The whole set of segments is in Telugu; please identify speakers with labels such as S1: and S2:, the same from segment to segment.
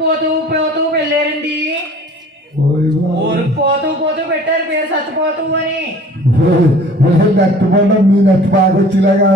S1: పోతూ పోతూ వెళ్ళారండి. ఊరికి పోతూ పోతూ పెట్టారు పేరు చచ్చిపోతూ అని.
S2: నట్టుబండ మీ నట్టు బాగా వచ్చేలాగా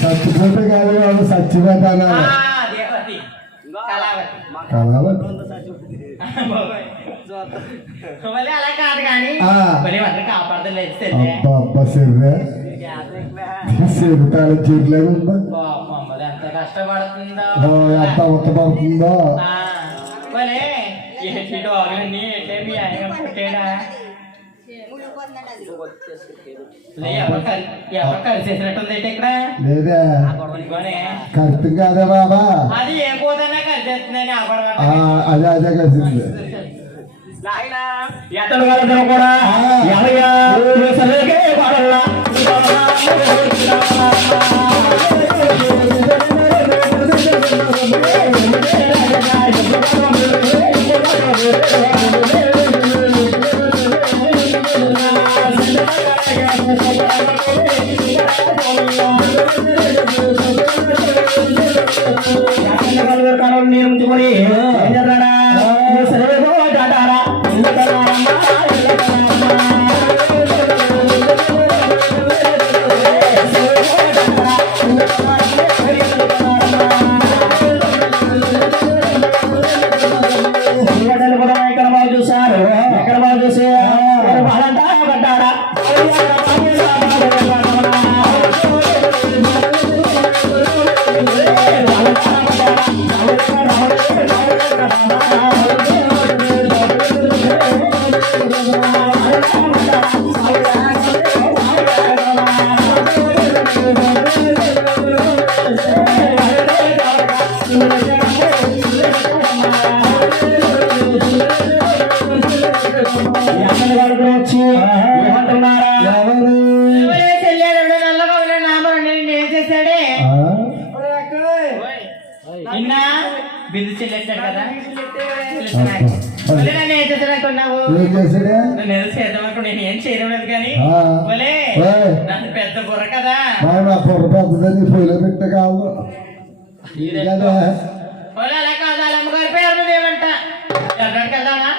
S2: చచ్చిపోతే కాదు వాళ్ళు చచ్చిపోతానా
S1: అలా కాదు కానీ కాపాడలేదు
S2: చీరలాగా ఉందా?
S1: కష్టపడుతుందో
S2: ఎంత ఉత్తపడుతుందో. కరెక్ట్ కాదే. బాబా.
S1: అది ఏ పోతేనే
S2: అదే అదే కలిసింది
S1: ఎతడు వాళ్ళందరూ కూడా. ఎవయ్యా
S2: చేసాడే
S1: నేను ఏదో చేద్దాం అనుకున్నా నేను ఏం చేయడం లేదు కానీ.
S2: ఏయ్.
S1: నాకు పెద్ద బుర్ర కదా.
S2: నా పొర పెద్దదని పొయ్యిలో పెట్టే కాదు.
S1: మళ్ళీ అలా కాదు వాళ్ళ అమ్మగారి పేరు మీద ఏమంట? ఎక్కడికి వెళ్దామా?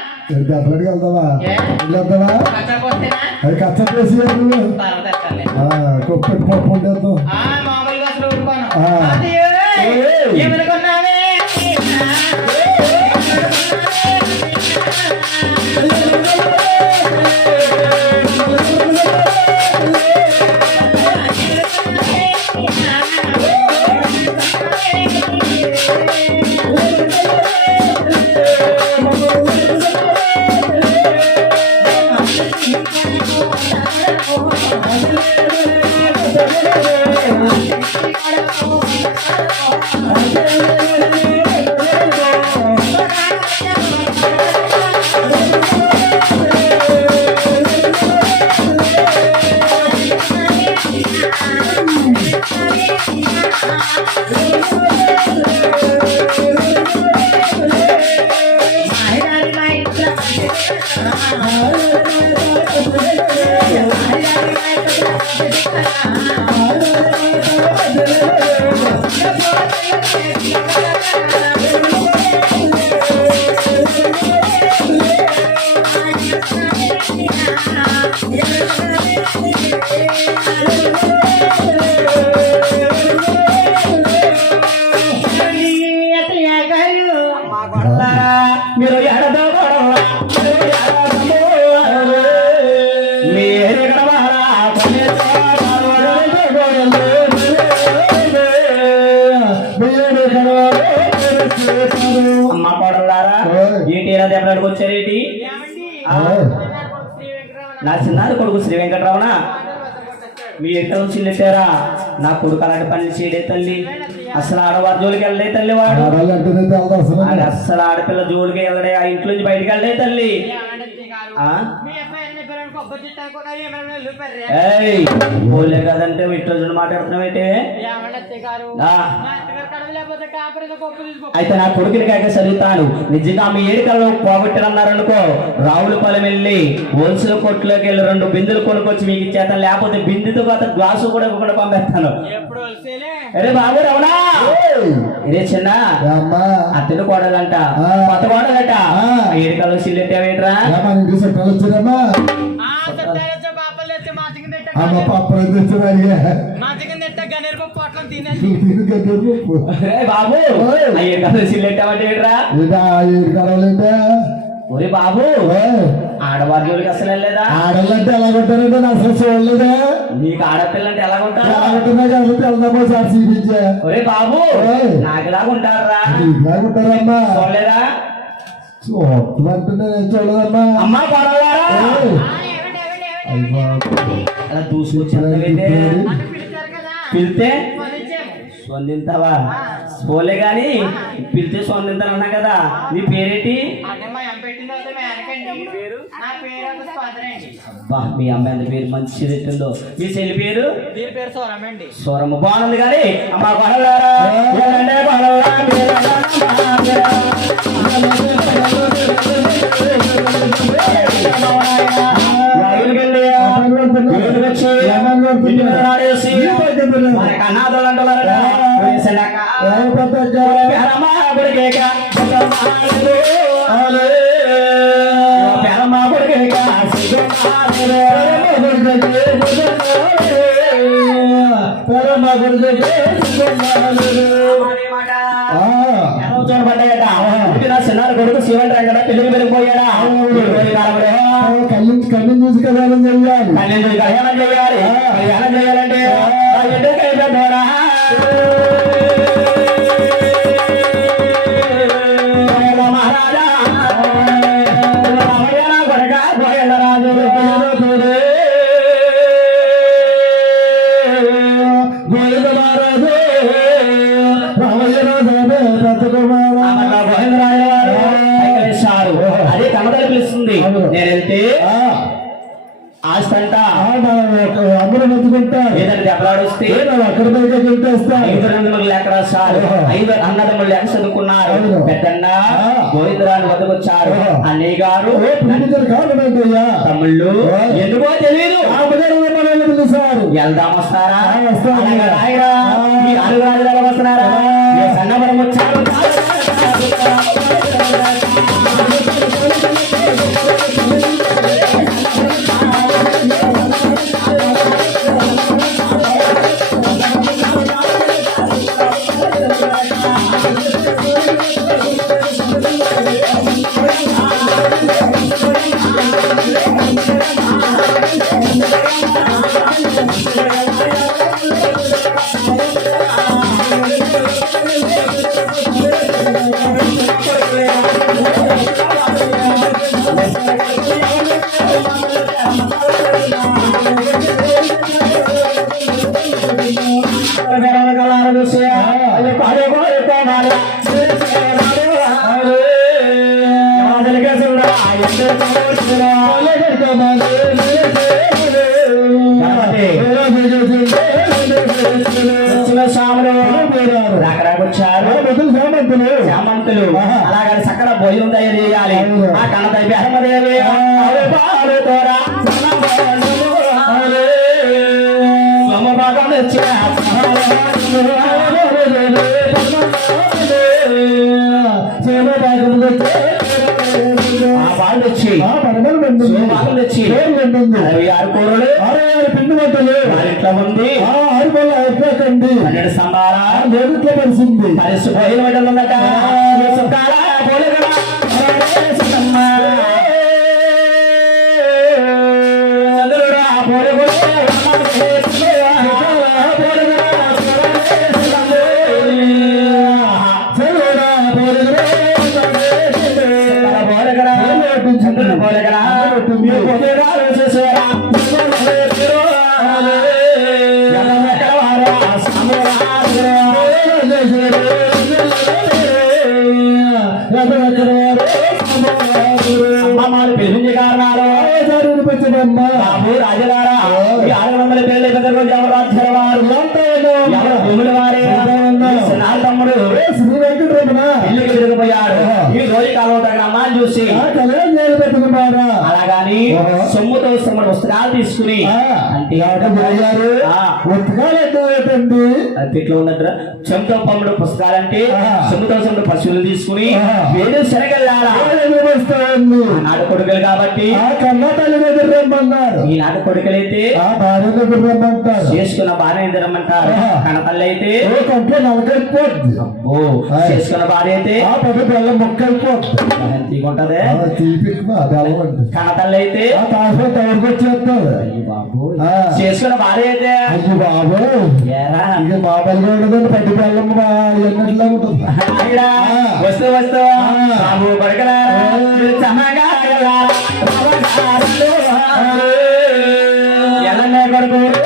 S2: అది కచ్చ చేసి పప్పు ఉండేద్దాం
S1: మామూలుగా అసలు ఊరుకోను. నా చిన్నారి కొడుకు శ్రీ వెంకటరమణ మీ ఎక్కడ చిల్లెట్టారా నా కొడుకు అలాంటి పనులు చేయడే తల్లి. అసలు ఆడవారి జోలికి వెళ్ళే తల్లి వాడు.
S2: అసలు?
S1: ఆడపిల్ల జోలికి వెళ్ళడే ఆ ఇంట్లో నుంచి బయటికి వెళ్ళే తల్లి. పోలే కదంటే ఇట్లా చూడు అయితే నా కొడుకుని కాక చదువుతాను. నిజంగా మీ ఏడుకల్లో పోగొట్టారన్నారనుకో రావులపాలెం వెళ్ళి హోల్సేల్ కొట్టులోకి వెళ్ళి రెండు బిందులు కొనుక్కొచ్చి మీకు ఇచ్చేస్తాను. లేకపోతే బిందుతో పాత గ్లాసు కూడా ఇవ్వకుండా పంపేస్తాను. అరే బాబు రమణా!
S2: ఏయ్!
S1: ఇదే చిన్న! అత్తడు కోడలంట. కొత్త కోడలంట.
S2: ఆ.
S1: ఏడుకల్లో సిల్లెట్టావేంట్రా
S2: అమ్మ పప్పలు తెచ్చారు
S3: మా చికెన్ తిట్ట గన్నేరు పప్పు పొట్లం తినేసి
S1: అరే బాబు ఒరే. బాబు ఆడవారి జోలికి అసలు వెళ్ళలేదా?
S2: ఎలా కొట్టారంటే నా అసలు చూడలేదా
S1: నీకు ఆడపిల్లంటే ఎలా
S2: ఎలా
S1: ఉంటారు
S2: కొట్టినా కాబట్టి వెళ్దామో సార్ చూపించా.
S1: ఒరే బాబు. నాకులాగా ఉంటారా
S2: ఇలా కొట్టారమ్మా
S1: చూడలేదా?
S2: చూడమంటుంటే నేను చూడలేదమ్మా.
S1: అమ్మా పడవారా అలా
S3: కదా.
S1: పిలితే? స్పందింతావా పోలే గాని పిలితే స్పందింతానన్నా కదా. నీ పేరేంటి? బా మీ అమ్మాయి ఎంత పేరు మంచి పెట్టిందో. మీ చెల్లి పేరు?
S3: దీని పేరు సోరమండి
S1: స్వరము బాగుంది కానీ అమ్మా కొడలారా చిన్నారి కొడుకు శివన్ రంగడ పెళ్ళికి పెరిగిపోయాడా
S2: కళ్ళు కళ్ళు చూసి కళ్యాణం చెయ్యాలి
S1: కళ్యాణం కళ్యాణం. పిలుస్తుంది నేను వెళ్తే ఆస్తంట
S2: అందరూ
S1: ఏదైనా దెబ్బలాడొస్తే
S2: అక్కడి
S1: ఐదు ఐదు అన్నదమ్ములు చదువుకున్నారు. పెద్దన్న. అన్నయ్య గారు తమ్ముళ్ళు. ఎందుకో తెలియదు
S2: పిలుస్తారు
S1: వెళ్దాం వస్తారా? రాయరా. మీ వస్తున్నారా? సన్నవరం వచ్చారు. Thank you. పాలు తెచ్చి. సోమభాగం తెచ్చి. అరవై ఆరు కూరలు.
S2: పిండి వంటలు.
S1: ఇంట్లో ఉంది?
S2: ఆరు బల్ల అయిపోకండి
S1: పన్నెండు స్తంభాల
S2: దేవిట్లో పరిచింది.
S1: పరిస్థితి పెట్టడం ఉందట. ఈ సుఖాల రాజులారా ఈ ఆరు వందల పేర్లు పెద్ద రోజు ఎవరు రాజ్యాల వారు ఎవరు భూముల వారే? తమ్ముడు.
S2: శ్రీ వెంకటరమణ?
S1: ఇల్లుకి తిరిగిపోయాడు. ఈ రోజు కాలం తగిన అమ్మాయిని చూసి. అలాగాని సొమ్ముడు పుస్తకాలు తీసుకుని అంటే ఇట్లా చెంతో పమ్ముడు పశువులు తీసుకుని. వేడు శనగల్లారా? నాటు కొడుకులు కాబట్టి
S2: కన్నా తల్లి రమ్మన్నారు
S1: ఈ నాటు కొడుకులైతే
S2: ఆ భార్య దగ్గర రమ్మంటారు
S1: చేసుకున్న భార్య తిరమ్మంటారు
S2: ఆహా.
S1: కనపల్లి అయితే
S2: ఓ కంటే నలగైపోద్ది
S1: ఓ. చేసుకున్న భార్య అయితే
S2: ఆ పెద్ద బెల్లం మొక్క అయిపోద్ది
S1: తీకుంటదే
S2: ఆ తీపి బెల్లం అంటే
S1: కనతల్లి అయితే
S2: ఆ తాసలో తవరికి వచ్చేస్తారు
S1: అయ్యి బాబు.
S2: ఆ.
S1: చేసుకున్న భార్య అయితే
S2: అయ్యి బాబు.
S1: ఏరా?
S2: ఇక మామూలుగా ఉండదండి పట్టి బెల్లం ఎన్నట్లా ఉంటుంది.
S1: వస్తూ వస్తూ. బాబు కొడుకులారా, మీరు ಎಲ್ಲ ಬರ್ಬೋದು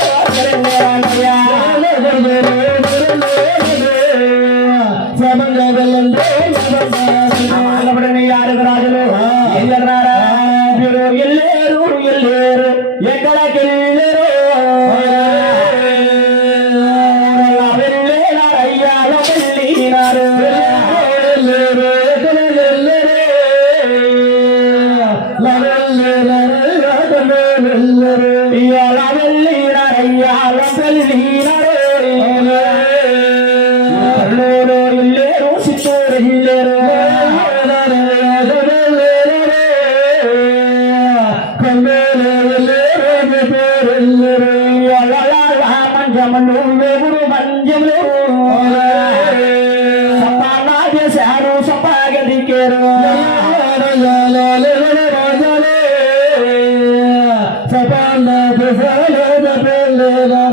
S1: மெல்ல నాయనా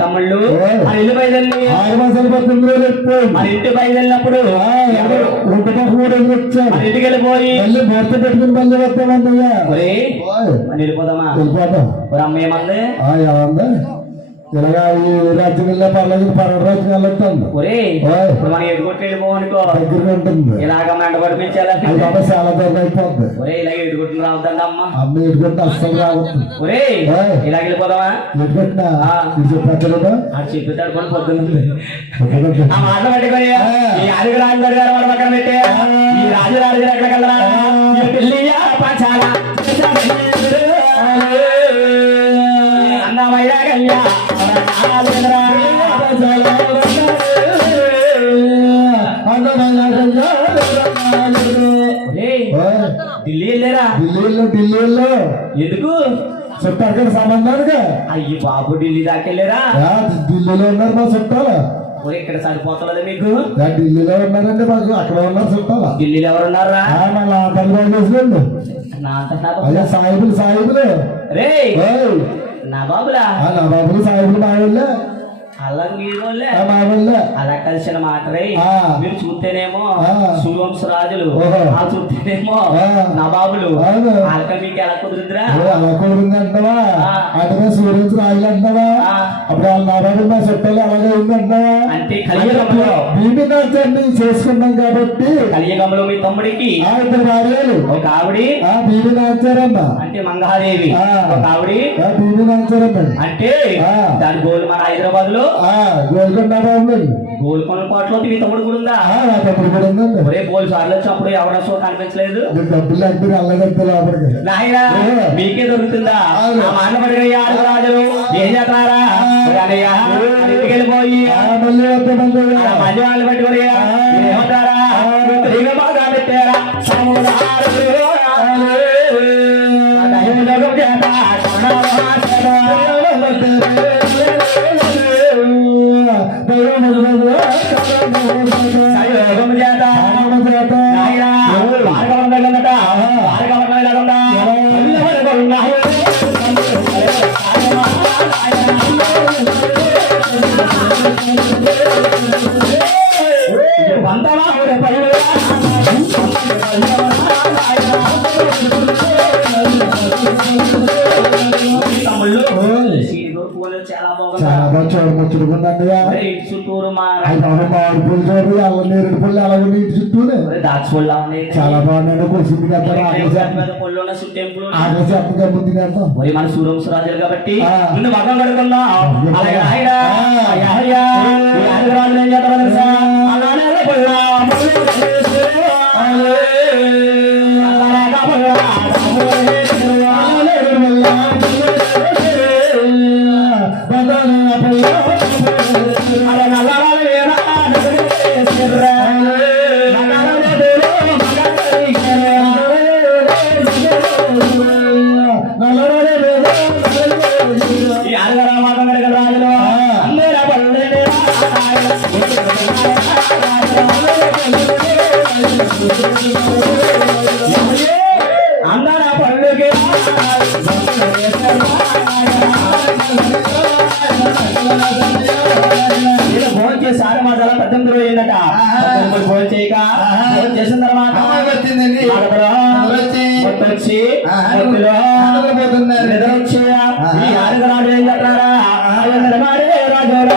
S1: తమ్ముళ్ళు? మన ఇల్లు
S2: రేపు
S1: మన ఇంటి
S2: వచ్చారు?
S1: మన ఇంటికి వెళ్ళిపోయి?
S2: భర్త పెట్టుకుని మళ్ళీ
S1: మన వెళ్ళిపోదామా?
S2: వెళ్ళిపోతాం
S1: అమ్మ ఏమంది?
S2: ఇలాగా ఈ రాజ్యం వెళ్ళే పర్లేదు పర్వత రాజ్యం వెళ్ళొద్దండి
S1: ఒరే. ఇప్పుడు మనం ఎడుగుట్టు వెళ్ళిపోవనుకో
S2: దగ్గరగా ఉంటుంది.
S1: ఇలాగ మెంట
S2: బాబా చాలా దూరం అయిపోద్ది.
S1: ఒరే ఇలాగ ఎడుగుట్టుని రావద్దండి అమ్మ.
S2: అమ్మ ఎదుగుంటే అస్సలు రావద్దు.
S1: ఒరే
S2: ఓయ్.
S1: ఇలాగ వెళ్ళిపోదామా?
S2: ఎదుగుంటున్నా
S1: ఆ.
S2: ఇది చెప్పగలదా
S1: అది చెప్పేతాడు పని పొద్దున్నంది ఆ మాట పెట్టుకొని ఈ ఆదిగ రాజు గారు వాళ్ళ పక్కన పెట్టి ఈ రాజు రాజు ఎక్కడ కలరా ఈ పెళ్ళియా పాచాల అన్నమయ్య కళ్యా ఢిల్లీ వెళ్ళారా
S2: ఢిల్లీలో ఢిల్లీలో.
S1: ఎందుకు?
S2: చుట్టారు సంబంధానికి
S1: అయ్యి బాబు ఢిల్లీ దాకా వెళ్ళారా?
S2: యా, ఢిల్లీలో ఉన్నారు మా చుట్టాలు.
S1: ఇక్కడ సరిపోతలేదు మీకు?
S2: ఢిల్లీలో ఉన్నారండి మాకు. అక్కడ ఉన్నారు చుట్టాలు.
S1: ఢిల్లీలో
S2: చేసినండి
S1: నా అంత నాకు
S2: అయ్యా సాయిబులు సాయిబులు.
S1: రే
S2: ఓయ్,
S1: నా బాబులా
S2: ఆ నా బాబులు సాయిబులు
S1: అలా కలిసిన మాటరే. మీరు చూస్తేనేమో. సూర్యవంశ రాజులు. ఆ చూస్తేనేమో. నవాబులు. వాళ్ళకి మీకు ఎలా కుదురుద్రా
S2: అలా కుదిరింది అంటావా. అంటే సూర్యుడు రాయలు అంటావా. అప్పుడు వాళ్ళ నాబాబు మా చుట్టాలు అలాగే ఉంది అంటావా
S1: అంటే కలియుగంలో
S2: బీబీ నాచాన్ని చేసుకున్నాం కాబట్టి
S1: కలియుగంలో మీ తమ్ముడికి
S2: ఇద్దరు భార్యలు
S1: ఒక ఆవిడి
S2: బీబీ నాచారమ్మ
S1: అంటే మంగాదేవి
S2: ఆ.
S1: ఒక ఆవిడి
S2: బీబీ నాచారమ్మ
S1: అంటే. దాని గోల్ మన
S2: హైదరాబాద్లో గోల్కొండ
S1: గోల్కొండ కోటలో మీ తమ్ముడు కూడా ఉందా
S2: తమ్ముడు కూడా ఉందండి
S1: ఒరే బోల్ సార్లు వచ్చినప్పుడు ఎవరు అసలు కనిపించలేదు
S2: డబ్బులు అంటే వెళ్ళగట్టు లోపలికి
S1: నాయనా. మీకే దొరుకుతుందా. ఆ మాట పడిన ఆడు రాజులు ఏం ఇంటికి వెళ్ళిపోయి
S2: మళ్ళీ
S1: వాళ్ళు పెట్టుకుని ఏమంటారా బాగా పెట్టారా sulla
S2: చాలా
S1: బాగున్నాను
S2: ప్రసిద్ధి ఆకాశం ముందు
S1: పోయి మన సూర్యం సురాజులు
S2: కాబట్టి
S1: ముందు మగం కడుకుందాం అలాగే ఆయన যায়